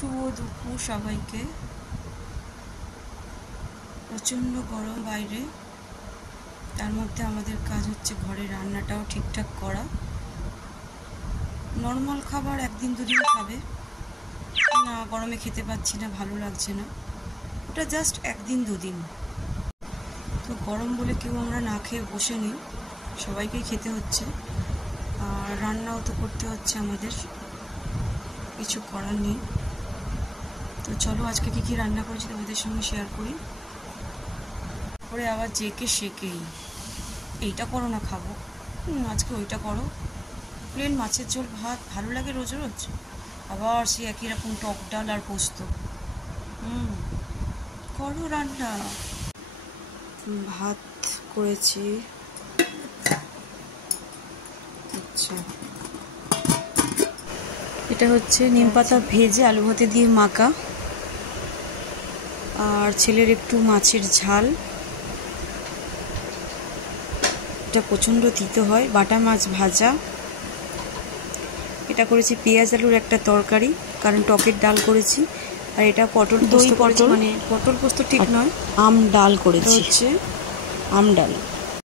শুভ দুপুর সবাইকে। প্রচণ্ড গরম বাইরে, তার মধ্যে আমাদের কাজ হচ্ছে ঘরে রান্নাটাও ঠিকঠাক করা। নর্মাল খাবার একদিন দুদিন খাবে না, গরমে খেতে পাচ্ছি না, ভালো লাগছে না, ওটা জাস্ট একদিন দুদিন। তো গরম বলে কেউ আমরা না খেয়ে বসে নিই, সবাইকেই খেতে হচ্ছে, আর রান্নাও তো করতে হচ্ছে আমাদের, কিছু করার নেই। তো চলো আজকে কী রান্না করেছি তোমাদের সঙ্গে শেয়ার করি। পরে আবার জেকে শেখেই এইটা করো না খাবো, আজকে ওইটা করো। প্লেন মাছের ঝোল ভাত ভালো লাগে রোজ রোজ, আবার সে একই রকম টক ডাল আর পোস্ত। করো রান্না। ভাত করেছি, আচ্ছা এটা হচ্ছে নিম পাতা ভেজে আলু ভাতে দিয়ে মাখা, আর ছেলের একটু মাছের ঝাল, এটা প্রচণ্ড তিতো হয়, বাটা মাছ ভাজা, এটা করেছি পেঁয়াজ আলুর একটা তরকারি কারণ টকের ডাল করেছি, আর এটা পটল পোস্ত করেছি, মানে পটল পোস্ত ঠিক নয়, আম ডাল করেছি, হচ্ছে আম ডাল।